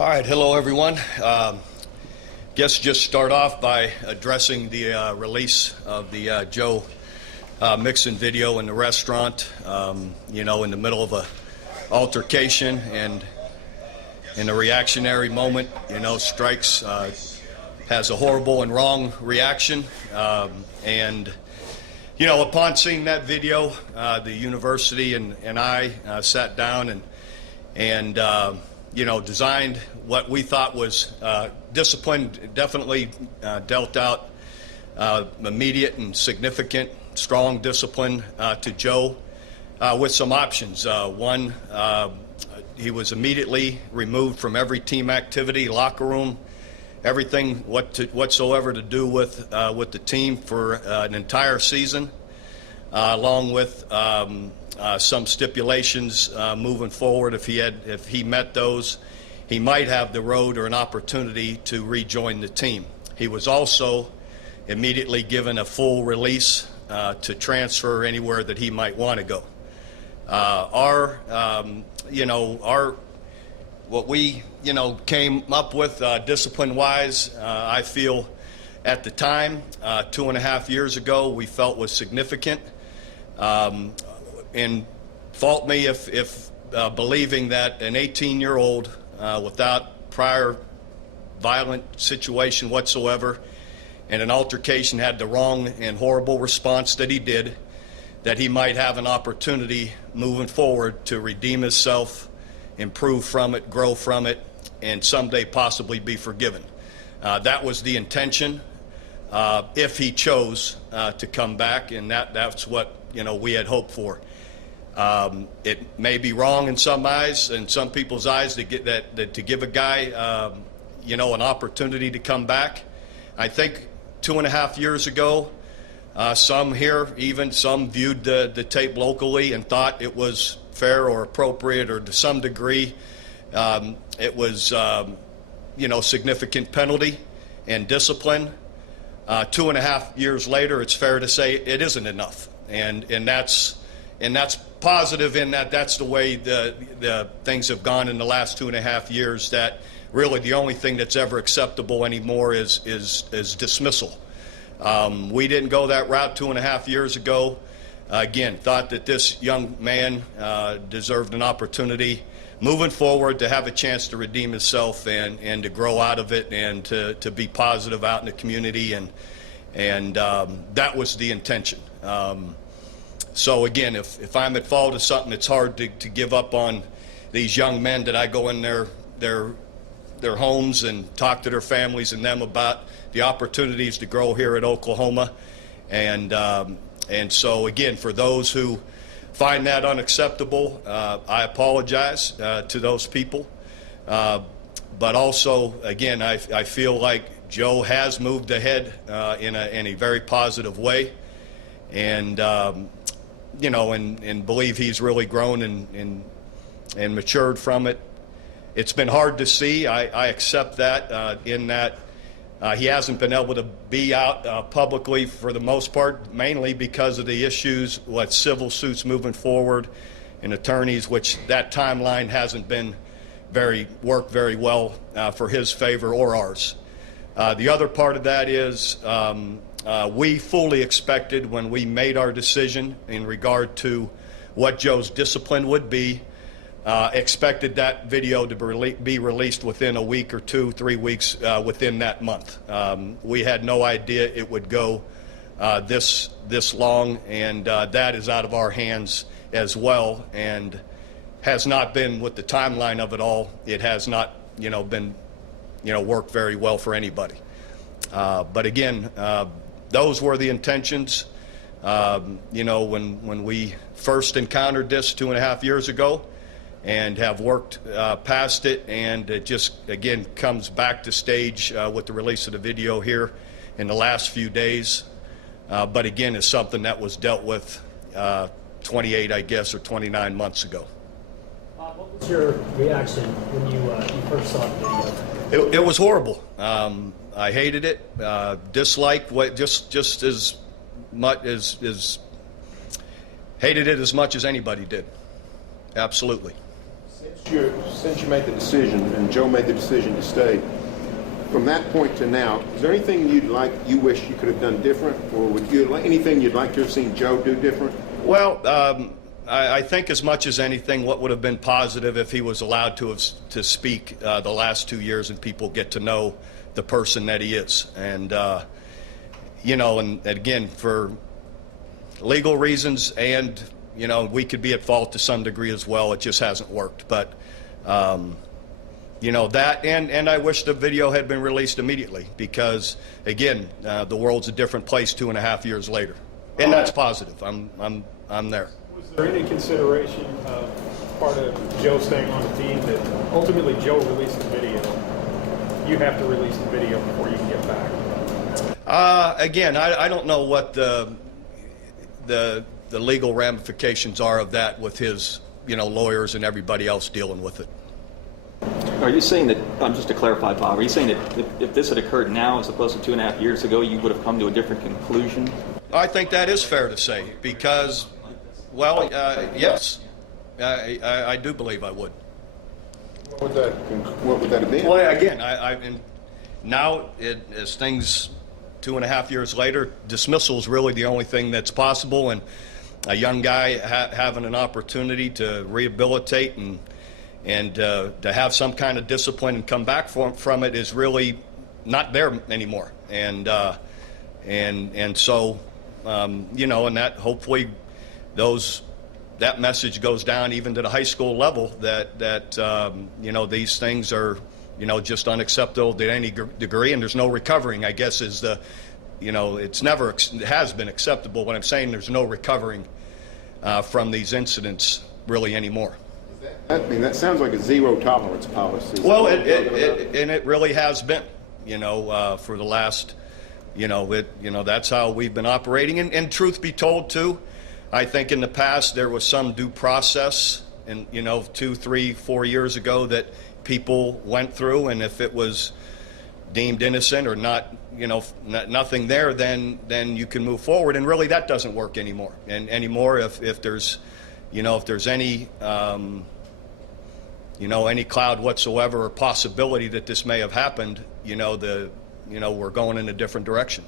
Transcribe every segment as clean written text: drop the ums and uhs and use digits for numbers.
All right, hello everyone. Guess just start off by addressing the release of the Joe Mixon video in the restaurant. In the middle of a altercation and in a reactionary moment, strikes has a horrible and wrong reaction. Upon seeing that video, the university and I sat down and designed what we thought was discipline, definitely dealt out immediate and significant, strong discipline to Joe with some options. One, he was immediately removed from every team activity, locker room, everything whatsoever to do with the team for an entire season, along with some stipulations moving forward. If he met those, he might have the road or an opportunity to rejoin the team. He was also immediately given a full release to transfer anywhere that he might want to go. What we came up with discipline-wise, I feel at the time, 2.5 years ago, we felt was significant. And fault me if believing that an 18-year-old without prior violent situation whatsoever and an altercation had the wrong and horrible response that he did, that he might have an opportunity moving forward to redeem himself, improve from it, grow from it, and someday possibly be forgiven. That was the intention if he chose to come back, and that's what we had hoped for. It may be wrong in some eyes, in some people's eyes, to give a guy, an opportunity to come back. I think 2.5 years ago, some viewed the tape locally and thought it was fair or appropriate, or to some degree, it was, significant penalty and discipline. 2.5 years later, it's fair to say it isn't enough, and that's positive in that that's the way the things have gone in the last 2.5 years, that really the only thing that's ever acceptable anymore is dismissal. We didn't go that route 2.5 years ago. Again, thought that this young man deserved an opportunity moving forward to have a chance to redeem himself and to grow out of it and to be positive out in the community, and that was the intention. So again, if I'm at fault of something, it's hard to give up on these young men that I go in their homes and talk to their families and them about the opportunities to grow here at Oklahoma. And so again, for those who find that unacceptable, I apologize to those people. But also, again, I feel like Joe has moved ahead in a very positive way, and and believe he's really grown and matured from it. It's been hard to see. I accept that, in that he hasn't been able to be out publicly for the most part, mainly because of the issues with civil suits moving forward and attorneys, which that timeline hasn't been worked very well for his favor or ours. The other part of that is we fully expected, when we made our decision in regard to what Joe's discipline would be, expected that video to be released within a week or 2-3 weeks within that month. We had no idea it would go this long, and that is out of our hands as well, and has not been, with the timeline of it all, it has not been worked very well for anybody. But again, those were the intentions. When we first encountered this 2.5 years ago, and have worked past it, and it just again comes back to stage with the release of the video here in the last few days. But again, it's something that was dealt with 28, I guess, or 29 months ago. Bob, what was your reaction when you first saw the video? It was horrible. I hated it, disliked just as much as hated it as much as anybody did. Absolutely. Since you made the decision, and Joe made the decision to stay, from that point to now, is there anything you wish you could have done different, or anything you'd like to have seen Joe do different? Well, I think as much as anything, what would have been positive if he was allowed to speak the last 2 years and people get to know the person that he is. And, you know, and again, for legal reasons and, you know, we could be at fault to some degree as well. It just hasn't worked. But, you know, that and I wish the video had been released immediately because, again, the world's a different place 2.5 years later. And that's positive. I'm there. Was there any consideration of part of Joe staying on the team that ultimately Joe released the video? You have to release the video before you can get back. Again, I don't know what the legal ramifications are of that with his, you know, lawyers and everybody else dealing with it. Are you saying that, just to clarify, Bob, are you saying that if this had occurred now as opposed to 2.5 years ago, you would have come to a different conclusion? I think that is fair to say because, well, yes, I do believe I would. What would that have been? Well, again, and now as things 2.5 years later, dismissal is really the only thing that's possible, and a young guy having an opportunity to rehabilitate and to have some kind of discipline and come back from it is really not there anymore. And so, you know, and that hopefully that message goes down even to the high school level that you know, these things are, you know, just unacceptable to any degree, and there's no recovering, I guess, is the, you know, it has been acceptable. What I'm saying, there's no recovering from these incidents really anymore. I mean, that sounds like a zero tolerance policy. Well, it really has been, you know, for the last, you know, that's how we've been operating. And truth be told, too, I think in the past there was some due process, and, you know, 2, 3, 4 years ago that people went through, and if it was deemed innocent or not, you know, nothing there, then you can move forward. And really, that doesn't work anymore. And anymore, if there's, you know, if there's any, you know, any cloud whatsoever or possibility that this may have happened, you know, we're going in a different direction.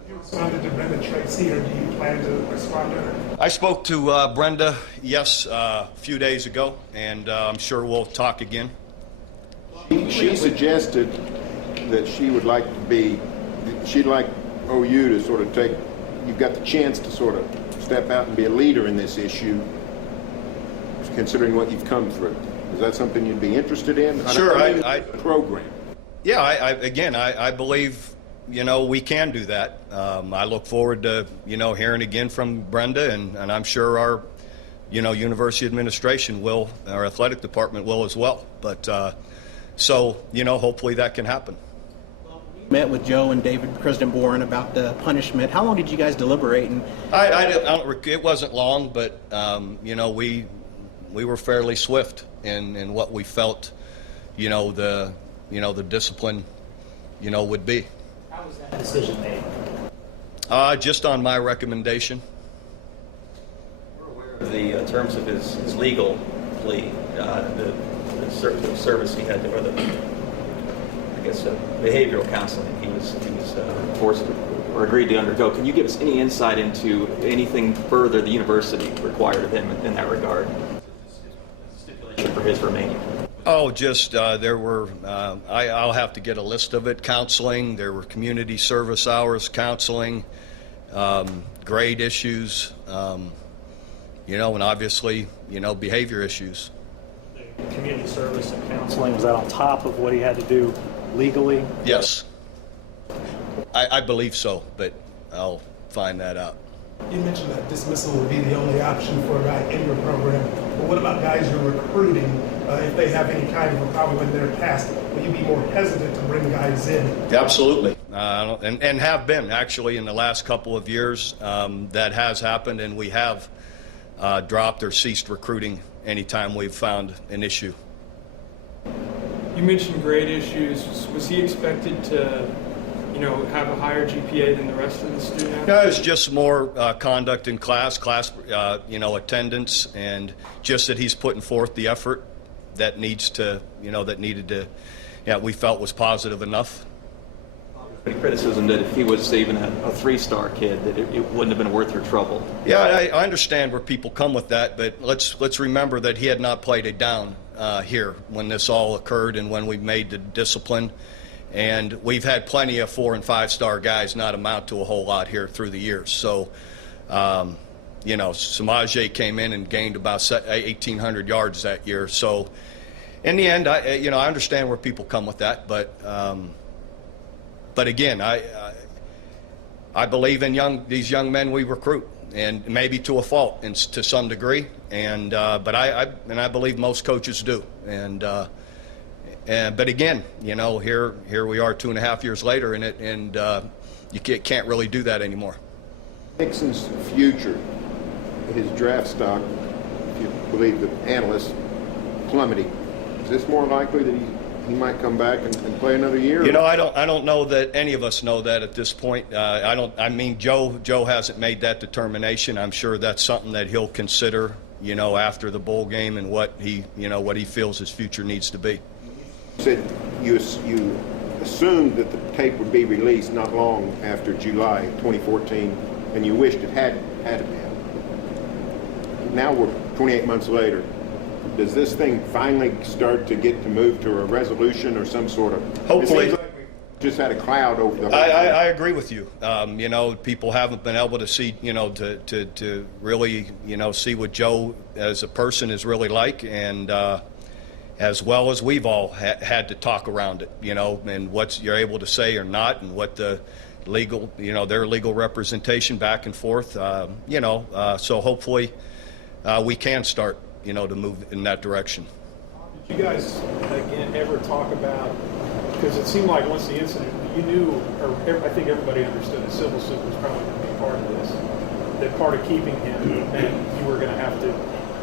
Have you responded to Brenda Tracy, or do you plan to respond to her? I spoke to Brenda, yes, a few days ago, and I'm sure we'll talk again. She suggested that she'd like OU to sort of you've got the chance to sort of step out and be a leader in this issue, considering what you've come through. Is that something you'd be interested in? Sure, program. Yeah, I believe, you know, we can do that. I look forward to, you know, hearing again from Brenda, and I'm sure our, you know, university administration will, our athletic department will as well. But so, you know, hopefully that can happen. Met with Joe and David, President Boren, about the punishment. How long did you guys deliberate? And it wasn't long, but you know, we were fairly swift in what we felt, you know, the discipline, you know, would be. How was that decision made? Just on my recommendation. We're aware of the terms of his legal plea, the service he had, or the, I guess, behavioral counseling he was forced or agreed to undergo. Can you give us any insight into anything further the university required of him in that regard? Stipulation for his remaining. Oh, just there were, I'll have to get a list of it, counseling, there were community service hours, counseling, grade issues, you know, and obviously, you know, behavior issues. The community service and counseling, was that on top of what he had to do legally? Yes. I believe so, but I'll find that out. You mentioned that dismissal would be the only option for a guy in your program. But what about guys you're recruiting? If they have any kind of a problem in their past, will you be more hesitant to bring guys in? Absolutely. And have been, actually, in the last couple of years. That has happened, and we have dropped or ceased recruiting anytime we've found an issue. You mentioned grade issues. Was he expected to, you know, have a higher GPA than the rest of the students? No, it's just more conduct in class, you know, attendance, and just that he's putting forth the effort, that needs to, that needed to, we felt was positive enough. Any criticism that if he was even a three-star kid, that it wouldn't have been worth your trouble? Yeah, I understand where people come with that, but let's remember that he had not played it down here when this all occurred and when we made the discipline. And we've had plenty of 4- and 5-star guys not amount to a whole lot here through the years. So, Samaje came in and gained about 1,800 yards that year. So, in the end, I understand where people come with that, but again, I believe in these young men we recruit, and maybe to a fault, and to some degree, but I believe most coaches do, but again, here we are 2.5 years later, and you can't really do that anymore. Mixon's future, his draft stock, if you believe the analysts, plummeting. Is this more likely that he might come back and play another year? I don't know that any of us know that at this point. Joe hasn't made that determination. I'm sure that's something that he'll consider, after the bowl game and what he feels his future needs to be. You said you assumed that the tape would be released not long after July 2014, and you wished it had been. Now we're 28 months later. Does this thing finally start to move to a resolution or some sort of? Hopefully. It seems like we just had a cloud over the whole thing. I agree with you. People haven't been able to see, to really, see what Joe as a person is really like, and as well as we've all had to talk around it, and what you're able to say or not, and what the legal, their legal representation back and forth, so hopefully we can start, to move in that direction. Did you guys, again, ever talk about, because it seemed like once the incident, you knew, or I think everybody understood that civil suit was probably going to be part of this, that part of keeping him meant you were going to have to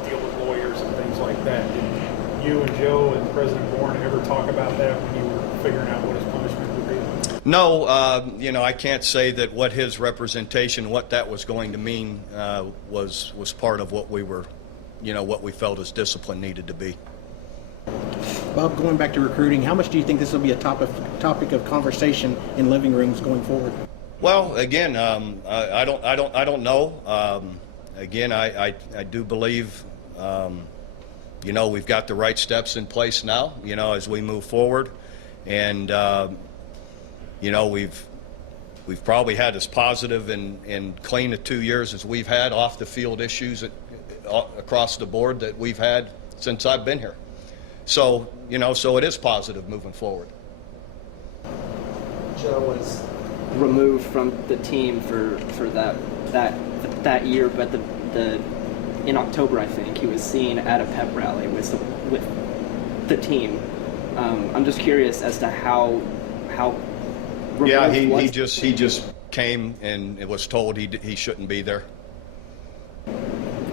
deal with lawyers and things like that. Did you and Joe and President Bourne ever talk about that when you were figuring out what his punishment would be? No, I can't say that what his representation, what that was going to mean, was part of what we were, what we felt his discipline needed to be. Bob, going back to recruiting, how much do you think this will be a topic of conversation in living rooms going forward? Well, again, I don't know. Again, I do believe, we've got the right steps in place now, as we move forward, and we've probably had as positive and clean a 2 years as we've had off the field issues across the board that we've had since I've been here. So, so it is positive moving forward. Joe was removed from the team for that year, but in October, I think, he was seen at a pep rally with the team. I'm just curious as to how yeah, he just came and was told he shouldn't be there.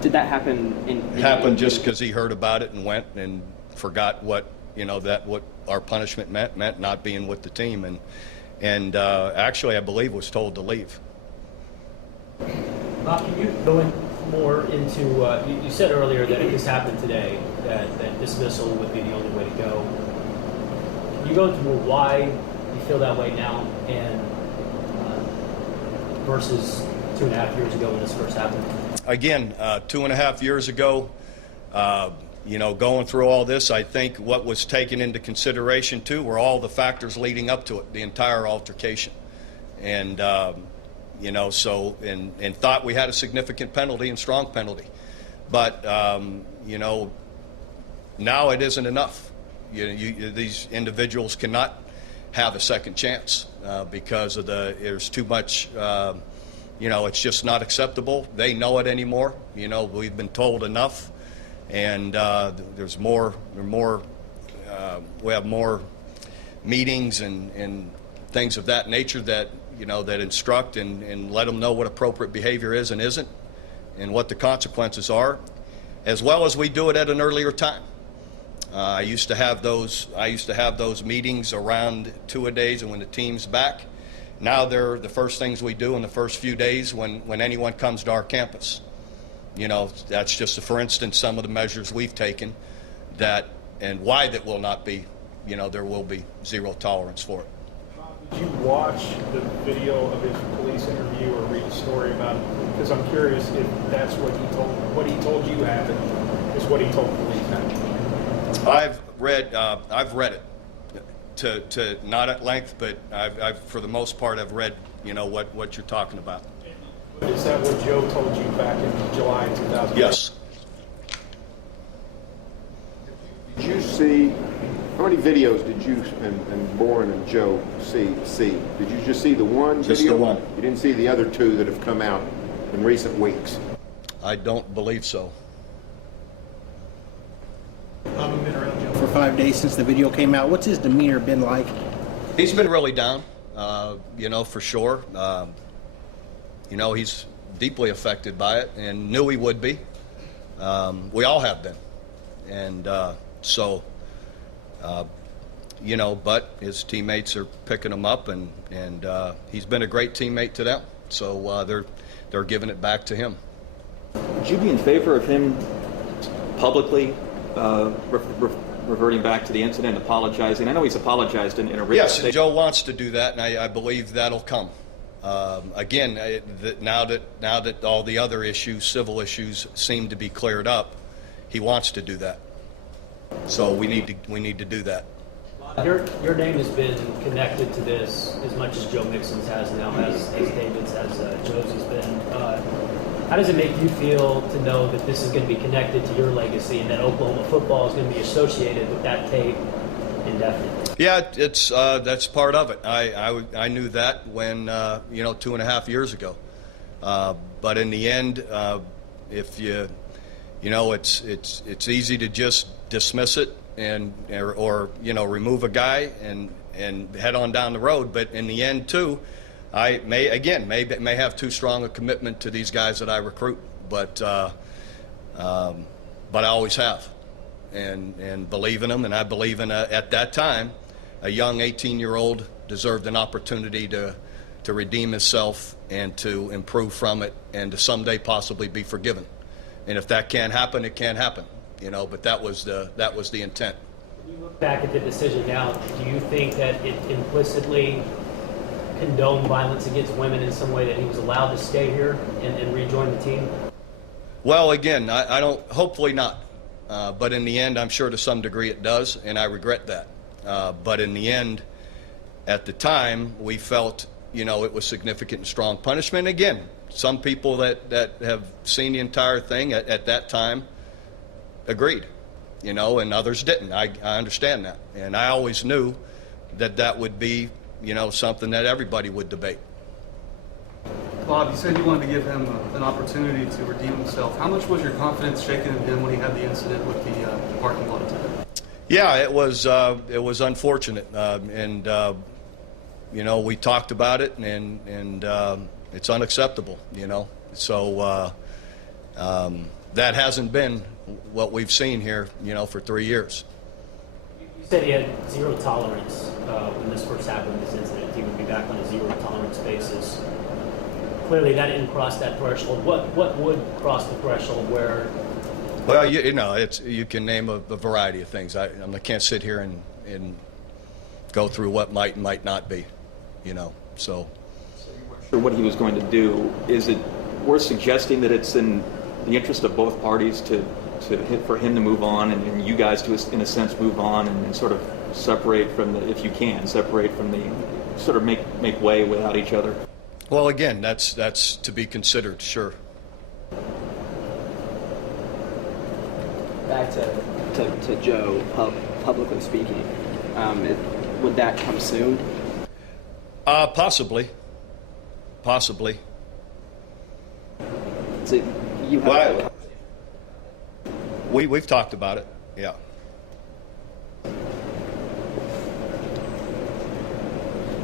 Did that happen? It happened just because he heard about it and went and forgot what what our punishment meant not being with the team, and actually I believe was told to leave. Bob, can you go in more into? You said earlier that if this happened today, that dismissal would be the only way to go. Can you go into more why you feel that way now, and versus 2.5 years ago when this first happened? Again, 2.5 years ago, going through all this, I think what was taken into consideration too were all the factors leading up to it, the entire altercation, and and thought we had a significant penalty and strong penalty, but now it isn't enough. These individuals cannot have a second chance because of there's too much. It's just not acceptable. They know it anymore. We've been told enough, and there's more. We have more meetings and things of that nature that that instruct and let them know what appropriate behavior is and isn't, and what the consequences are, as well as we do it at an earlier time. I used to have those meetings around 2-a-days and when the team's back. Now they're the first things we do in the first few days when anyone comes to our campus. That's just, for instance, some of the measures we've taken that and why that will not be, there will be zero tolerance for it. Did you watch the video of his police interview or read a story about it? Because I'm curious if that's what he told you happened, is what he told police happened. I've read it, to not at length, but I've for the most part I've read, what you're talking about. Is that what Joe told you back in July 2000? Yes. Did you see, how many videos did you and Bourne and Joe see? Did you just see the one Just video? the one. You didn't see the other two that have come out in recent weeks? I don't believe so. Bob, I've been around Joe for 5 days since the video came out. What's his demeanor been like? He's been really down, for sure. He's deeply affected by it and knew he would be. We all have been. And but his teammates are picking him up, and he's been a great teammate to them. So they're giving it back to him. Would you be in favor of him publicly reverting back to the incident, apologizing? I know he's apologized in a written Yes, statement. Joe wants to do that, and I believe that'll come. Again, now that all the other issues, civil issues, seem to be cleared up, he wants to do that. So we need to do that. Your name has been connected to this as much as Joe Mixon's has now, as David's, as Joe's has been. How does it make you feel to know that this is going to be connected to your legacy and that Oklahoma football is going to be associated with that tape indefinitely? Yeah, it's that's part of it. I knew that when 2.5 years ago. But in the end, if it's easy to just dismiss it or remove a guy and head on down the road. But in the end, too, I may have too strong a commitment to these guys that I recruit, but I always have, and believe in them. And I believe in at that time, a young 18-year-old deserved an opportunity to redeem himself and to improve from it, and to someday possibly be forgiven. And if that can't happen, it can't happen. But that was the intent. When you look back at the decision now, do you think that it implicitly condoned violence against women in some way, that he was allowed to stay here and rejoin the team? Well, again, I don't, hopefully not. But in the end, I'm sure to some degree it does, and I regret that. But in the end, at the time, we felt, it was significant and strong punishment. Again, some people that have seen the entire thing at that time agreed, and others didn't. I understand that. And I always knew that would be, something that everybody would debate. Bob, you said you wanted to give him an opportunity to redeem himself. How much was your confidence shaken in him when he had the incident with the parking lot attendant? Yeah, it was unfortunate, and we talked about it, and it's unacceptable, So that hasn't been what we've seen here, for 3 years. You said he had zero tolerance when this first happened, this incident. He would be back on a zero tolerance basis. Clearly, that didn't cross that threshold. What would cross the threshold where? Well, you can name a variety of things. I can't sit here and go through what might and might not be, So you weren't sure what he was going to do. Is it worth suggesting that it's in the interest of both parties for him to move on, and you guys to, in a sense, move on and sort of separate from sort of make way without each other? Well, again, that's to be considered, sure. Back to Joe, publicly speaking, would that come soon? Possibly. So you have we've talked about it, yeah.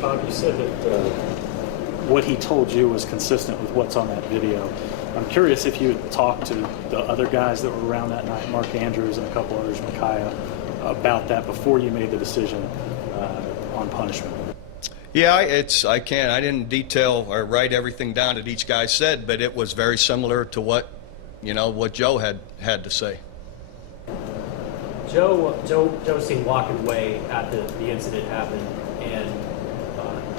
Bob, you said that what he told you was consistent with what's on that video. I'm curious if you had talked to the other guys that were around that night, Mark Andrews and a couple others, Micaiah, about that before you made the decision on punishment. Yeah, I didn't detail or write everything down that each guy said, but it was very similar to what Joe had to say. Joe seen walking away after the incident happened, and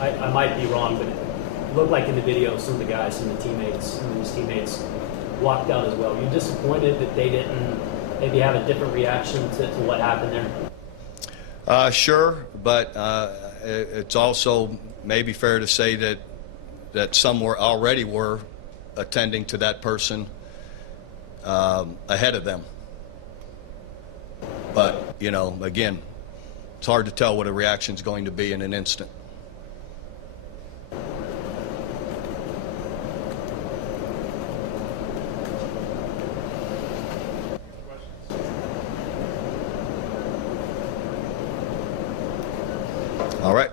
I might be wrong, but it looked like in the video some of the guys, some of his teammates walked out as well. You're disappointed that they didn't maybe have a different reaction to what happened there? Sure, but it's also maybe fair to say that some already were attending to that person ahead of them. But, you know, again, it's hard to tell what a reaction is going to be in an instant. All right.